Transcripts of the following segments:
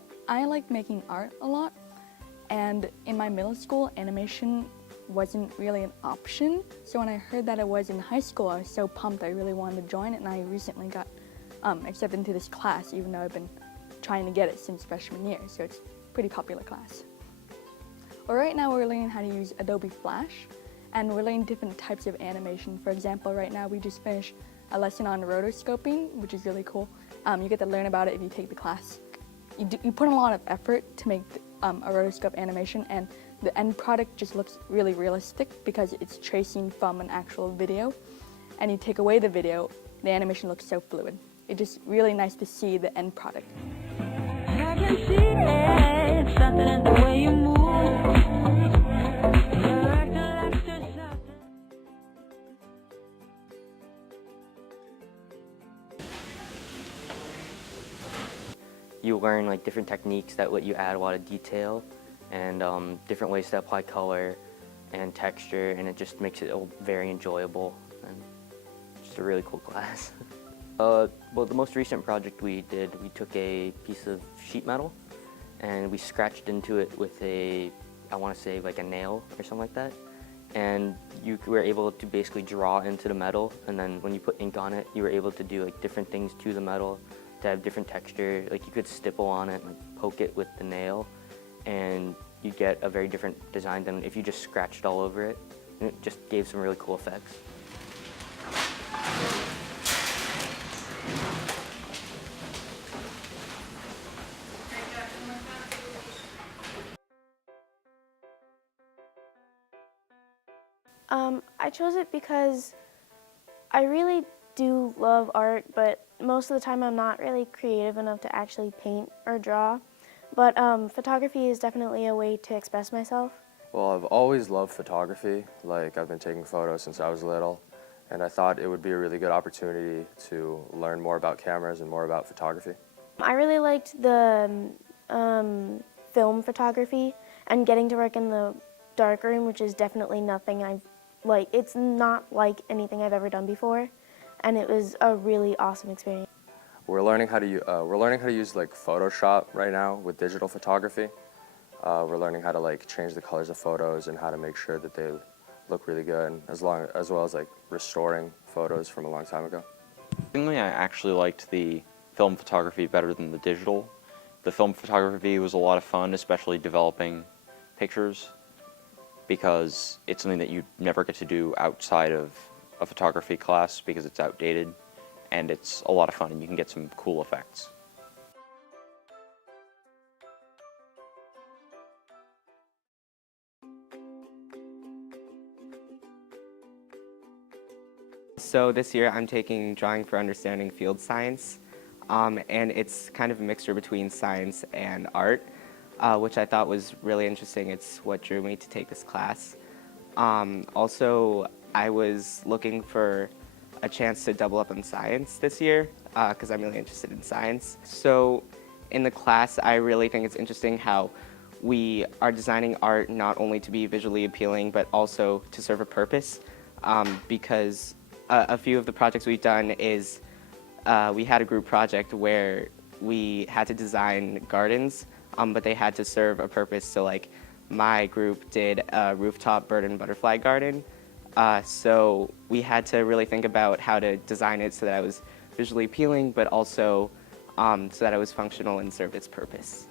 Well, I like making art a lot, and in my middle school, animation wasn't really an option. So when I heard that it was in high school, I was so pumped. I really wanted to join it, and I recently got accepted into this class, even though I've been trying to get it since freshman year, so it's a pretty popular class. Well, right now we're learning how to use Adobe Flash, and we're learning different types of animation. For example, right now we just finished a lesson on rotoscoping, which is really cool. You get to learn about it if you take the class. You put in a lot of effort to make a rotoscope animation, and the end product just looks really realistic because it's tracing from an actual video. And you take away the video, the animation looks so fluid. It's just really nice to see the end product. I can see it, something in the way you move. You're acting like there's something. You learn like different techniques that let you add a lot of detail and different ways to apply color and texture, and it just makes it very enjoyable and just a really cool class. Well, the most recent project we did, we took a piece of sheet metal and we scratched into it with I want to say like a nail or something like that. And you were able to basically draw into the metal, and then when you put ink on it, you were able to do like different things to the metal to have different texture. Like you could stipple on it, like poke it with the nail, and you get a very different design than if you just scratched all over it. And it just gave some really cool effects. I chose it because I really do love art, but most of the time I'm not really creative enough to actually paint or draw. But photography is definitely a way to express myself. Well, I've always loved photography. Like, I've been taking photos since I was little, and I thought it would be a really good opportunity to learn more about cameras and more about photography. I really liked the film photography and getting to work in the darkroom, which is definitely nothing it's not like anything I've ever done before, and it was a really awesome experience. We're learning how to use like Photoshop right now with digital photography. We're learning how to like change the colors of photos and how to make sure that they look really good, as well as like restoring photos from a long time ago. Personally, I actually liked the film photography better than the digital. The film photography was a lot of fun, especially developing pictures, because it's something that you never get to do outside of a photography class because it's outdated, and it's a lot of fun and you can get some cool effects. So this year I'm taking Drawing for Understanding Field Science, and it's kind of a mixture between science and art, which I thought was really interesting. It's what drew me to take this class. Also, I was looking for a chance to double up on science this year because I'm really interested in science. So in the class, I really think it's interesting how we are designing art not only to be visually appealing, but also to serve a purpose, because a few of the projects we've done is we had a group project where we had to design gardens, but they had to serve a purpose. So like my group did a rooftop bird and butterfly garden. So we had to really think about how to design it so that it was visually appealing, but also so that it was functional and served its purpose.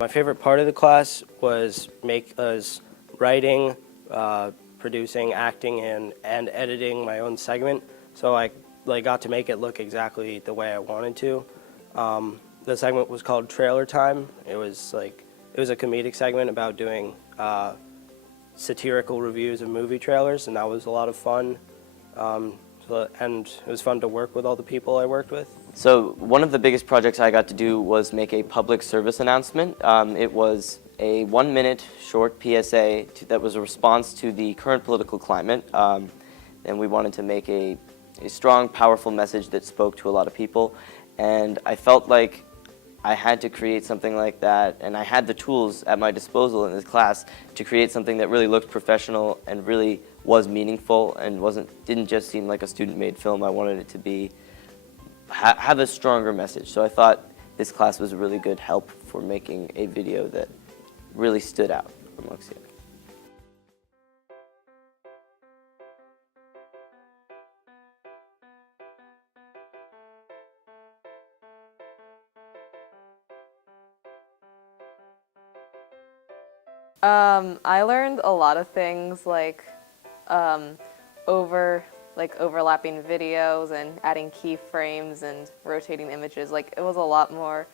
My favorite part of the class was writing, producing, acting, and editing my own segment. So I got to make it look exactly the way I wanted to. The segment was called Trailer Time. It was a comedic segment about doing satirical reviews of movie trailers, and that was a lot of fun. And it was fun to work with all the people I worked with. So one of the biggest projects I got to do was make a public service announcement. It was a 1-minute short PSA that was a response to the current political climate. And we wanted to make a strong, powerful message that spoke to a lot of people. And I felt like I had to create something like that, and I had the tools at my disposal in this class to create something that really looked professional and really was meaningful and didn't just seem like a student-made film. I wanted it to be have a stronger message. So I thought this class was a really good help for making a video that really stood out amongst the others. I learned a lot of things like overlapping videos and adding keyframes and rotating images. Like it was a lot more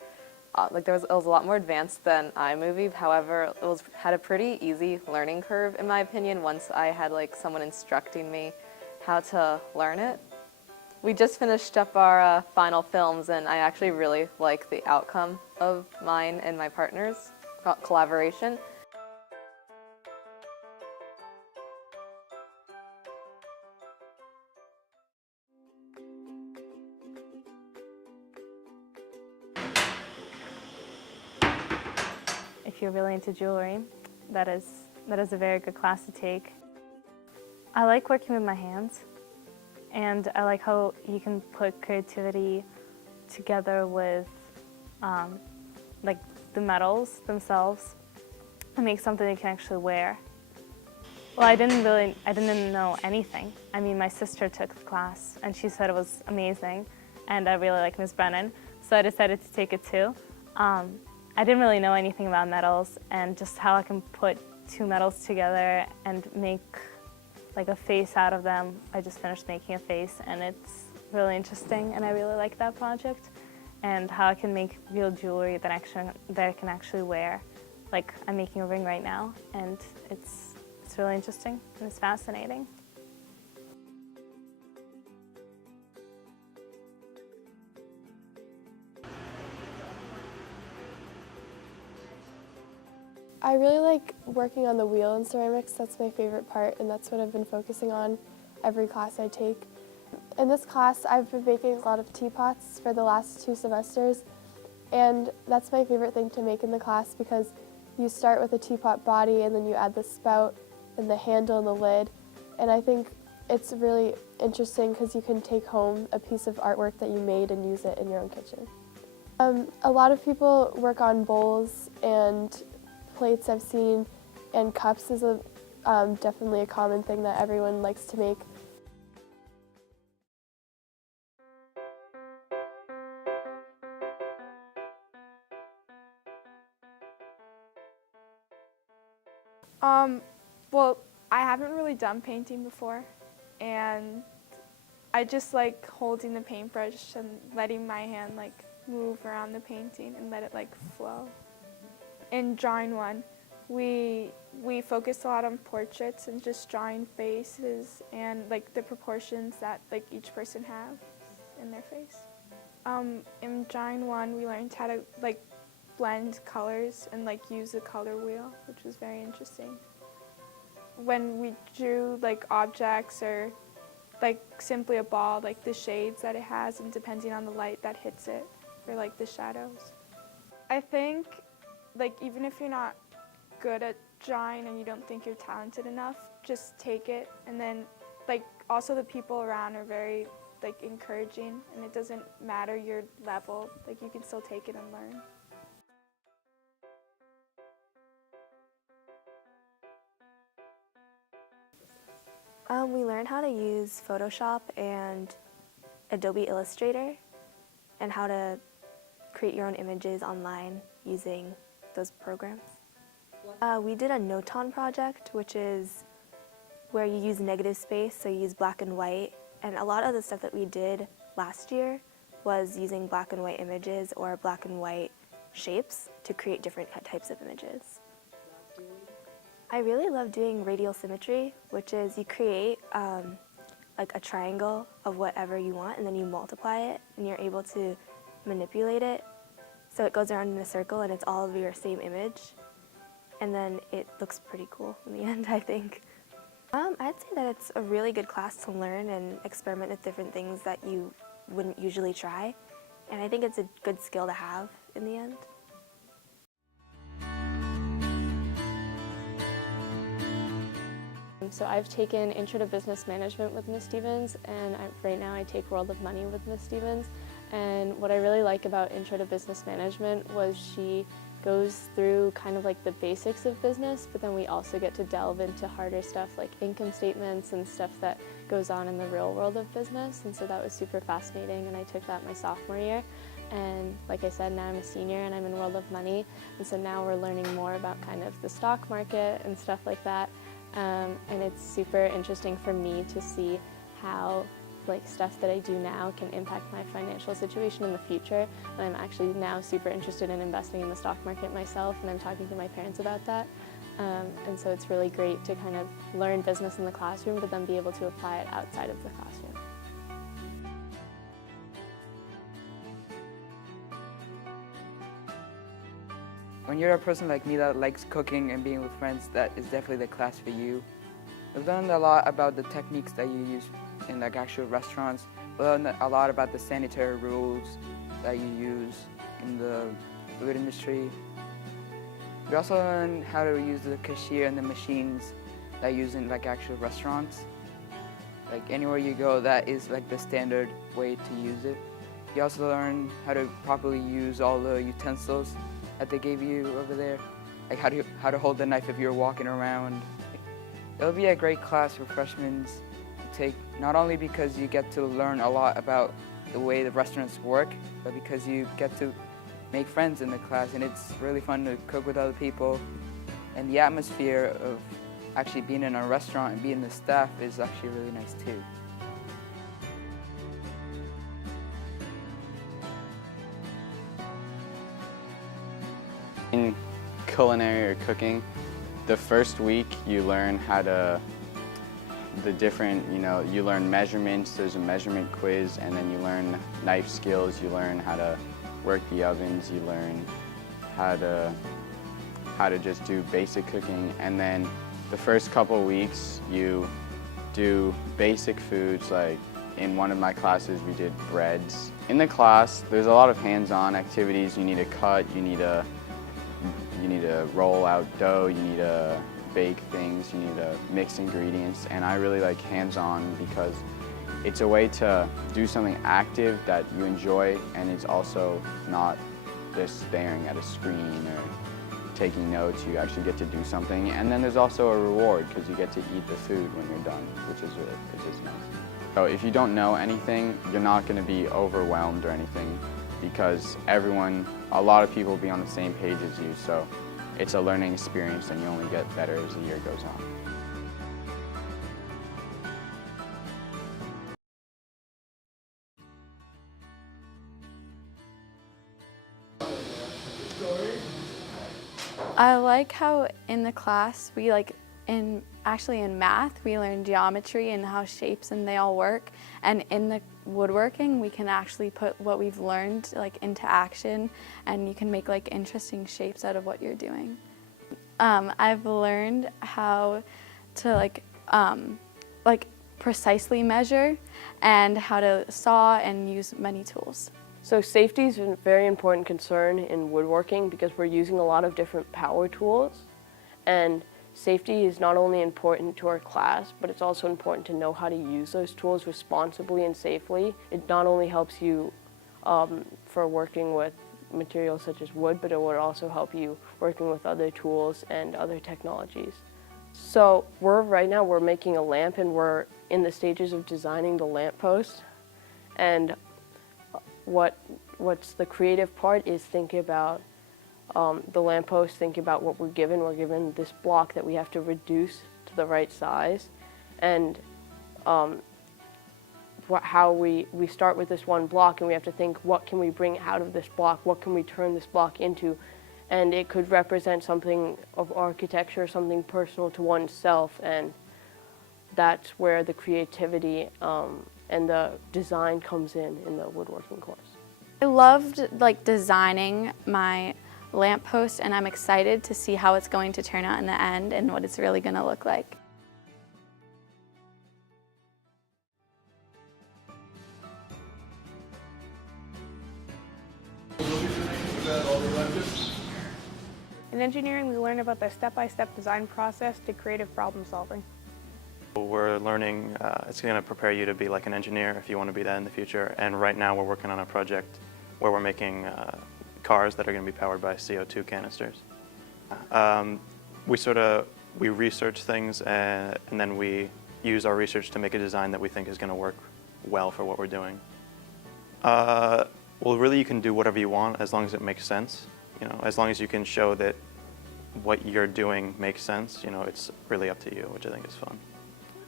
it was a lot more advanced than iMovie. However, it had a pretty easy learning curve in my opinion once I had like someone instructing me how to learn it. We just finished up our final films and I actually really like the outcome of mine and my partner's collaboration. If you're really into jewelry, that is a very good class to take. I like working with my hands, and I like how you can put creativity together with like the metals themselves and make something you can actually wear. Well, I didn't know anything. I mean, my sister took the class and she said it was amazing, and I really like Ms. Brennan, so I decided to take it too. I didn't really know anything about metals and just how I can put two metals together and make like a face out of them. I just finished making a face and it's really interesting and I really like that project, and how I can make real jewelry that I can actually wear. Like I'm making a ring right now and it's really interesting and it's fascinating. I really like working on the wheel in ceramics. That's my favorite part, and that's what I've been focusing on every class I take. In this class, I've been making a lot of teapots for the last 2 semesters, and that's my favorite thing to make in the class because you start with a teapot body and then you add the spout and the handle and the lid, and I think it's really interesting because you can take home a piece of artwork that you made and use it in your own kitchen. A lot of people work on bowls and plates I've seen, and cups is definitely a common thing that everyone likes to make. Well, I haven't really done painting before, and I just like holding the paintbrush and letting my hand like move around the painting and let it like flow. In drawing one, we focused a lot on portraits and just drawing faces and like the proportions that like each person has in their face. In drawing one, we learned how to like blend colors and like use a color wheel, which was very interesting. When we drew like objects or like simply a ball, like the shades that it has and depending on the light that hits it, or like the shadows. I think like even if you're not good at drawing and you don't think you're talented enough, just take it, and then like also the people around are very like encouraging, and it doesn't matter your level, like you can still take it and learn. We learned how to use Photoshop and Adobe Illustrator and how to create your own images online using those programs. We did a Noton project, which is where you use negative space, so you use black and white. And a lot of the stuff that we did last year was using black and white images or black and white shapes to create different types of images. I really love doing radial symmetry, which is you create like a triangle of whatever you want, and then you multiply it, and you're able to manipulate it. So it goes around in a circle, and it's all of your same image. And then it looks pretty cool in the end, I think. I'd say that it's a really good class to learn and experiment with different things that you wouldn't usually try. And I think it's a good skill to have in the end. So I've taken Intro to Business Management with Ms. Stevens, and right now I take World of Money with Ms. Stevens. And what I really like about Intro to Business Management was she goes through kind of like the basics of business, but then we also get to delve into harder stuff like income statements and stuff that goes on in the real world of business. And so that was super fascinating, and I took that my sophomore year. And like I said, now I'm a senior and I'm in World of Money, and so now we're learning more about kind of the stock market and stuff like that. And it's super interesting for me to see how like stuff that I do now can impact my financial situation in the future. And I'm actually now super interested in investing in the stock market myself, and I'm talking to my parents about that. And so it's really great to kind of learn business in the classroom, but then be able to apply it outside of the classroom. When you're a person like me that likes cooking and being with friends, that is definitely the class for you. We've learned a lot about the techniques that you use in like actual restaurants. We learned a lot about the sanitary rules that you use in the food industry. We also learned how to use the cashier and the machines that you use in like actual restaurants. Like anywhere you go, that is like the standard way to use it. You also learn how to properly use all the utensils that they gave you over there, like how to hold the knife if you're walking around. It'll be a great class for freshmen to take, not only because you get to learn a lot about the way the restaurants work, but because you get to make friends in the class, and it's really fun to cook with other people. And the atmosphere of actually being in a restaurant and being the staff is actually really nice too. In culinary or cooking, the first week you learn how to, you learn measurements, there's a measurement quiz, and then you learn knife skills, you learn how to work the ovens, you learn how to just do basic cooking, and then the first couple weeks you do basic foods. Like in one of my classes we did breads. In the class there's a lot of hands-on activities. You need to cut, you need to roll out dough, you need to bake things, you need to mix ingredients, and I really like hands-on because it's a way to do something active that you enjoy, and it's also not just staring at a screen or taking notes. You actually get to do something, and then there's also a reward because you get to eat the food when you're done, which is nice. So if you don't know anything, you're not going to be overwhelmed or anything, because a lot of people will be on the same page as you, so it's a learning experience and you only get better as the year goes on. I like how in the class we actually in math we learn geometry and how shapes and they all work, and in the woodworking we can actually put what we've learned into action, and you can make interesting shapes out of what you're doing. I've learned how to precisely measure and how to saw and use many tools. So safety is a very important concern in woodworking because we're using a lot of different power tools, and safety is not only important to our class, but it's also important to know how to use those tools responsibly and safely. It not only helps you for working with materials such as wood, but it would also help you working with other tools and other technologies. So right now we're making a lamp, and we're in the stages of designing the lamp post. And what's the creative part is thinking about the lamppost, thinking about what we're given. We're given this block that we have to reduce to the right size, and how we start with this one block, and we have to think, what can we bring out of this block? What can we turn this block into? And it could represent something of architecture, something personal to oneself, and that's where the creativity and the design comes in the woodworking course. I loved designing my lamppost, and I'm excited to see how it's going to turn out in the end and what it's really going to look like. In engineering, we learn about the step-by-step design process to creative problem solving. We're learning, it's going to prepare you to be like an engineer if you want to be that in the future. And right now we're working on a project where we're making cars that are going to be powered by CO2 canisters. We research things and then we use our research to make a design that we think is going to work well for what we're doing. Well, really you can do whatever you want as long as it makes sense. You know, as long as you can show that what you're doing makes sense, you know, it's really up to you, which I think is fun.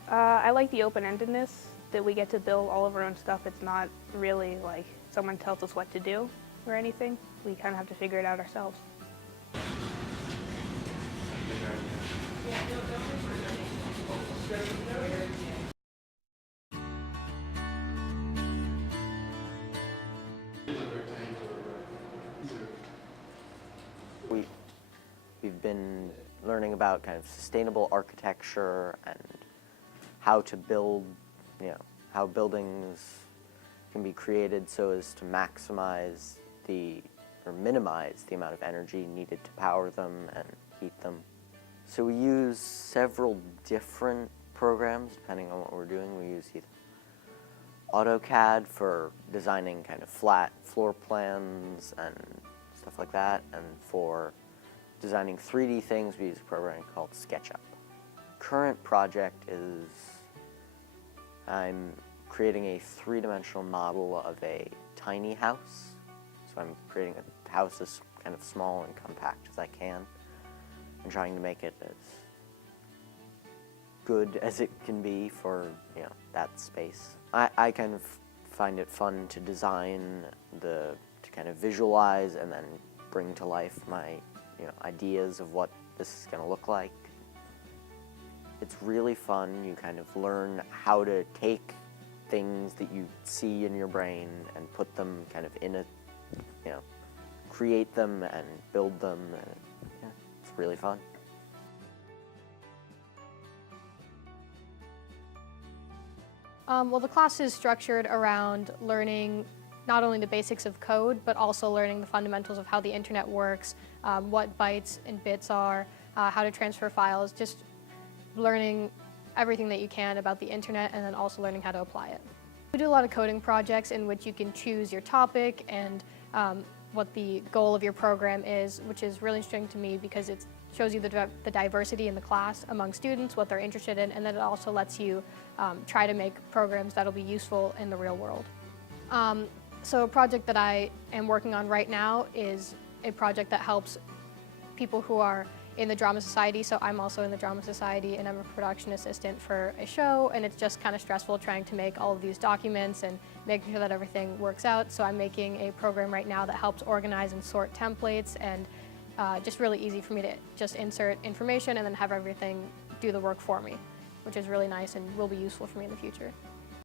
I like the open-endedness that we get to build all of our own stuff. It's not really like someone tells us what to do or anything. We kind of have to figure it out ourselves. We've been learning about kind of sustainable architecture and how to build, you know, how buildings can be created so as to maximize or minimize the amount of energy needed to power them and heat them. So we use several different programs depending on what we're doing. We use either AutoCAD for designing kind of flat floor plans and stuff like that, and for designing 3D things we use a program called SketchUp. Current project is I'm creating a three-dimensional model of a tiny house. So I'm creating a house as kind of small and compact as I can and trying to make it as good as it can be for, you know, that space. I kind of find it fun to design, to kind of visualize and then bring to life my, you know, ideas of what this is going to look like. It's really fun. You kind of learn how to take things that you see in your brain and put them kind of in a, you know, create them and build them. And, yeah, it's really fun. Well, the class is structured around learning not only the basics of code, but also learning the fundamentals of how the internet works, what bytes and bits are, how to transfer files, just learning everything that you can about the internet and then also learning how to apply it. We do a lot of coding projects in which you can choose your topic and what the goal of your program is, which is really interesting to me because it shows you the diversity in the class among students, what they're interested in, and then it also lets you try to make programs that'll be useful in the real world. So a project that I am working on right now is a project that helps people who are in the Drama Society. So I'm also in the Drama Society and I'm a production assistant for a show, and it's just kind of stressful trying to make all of these documents and making sure that everything works out. So I'm making a program right now that helps organize and sort templates, and just really easy for me to just insert information and then have everything do the work for me, which is really nice and will be useful for me in the future.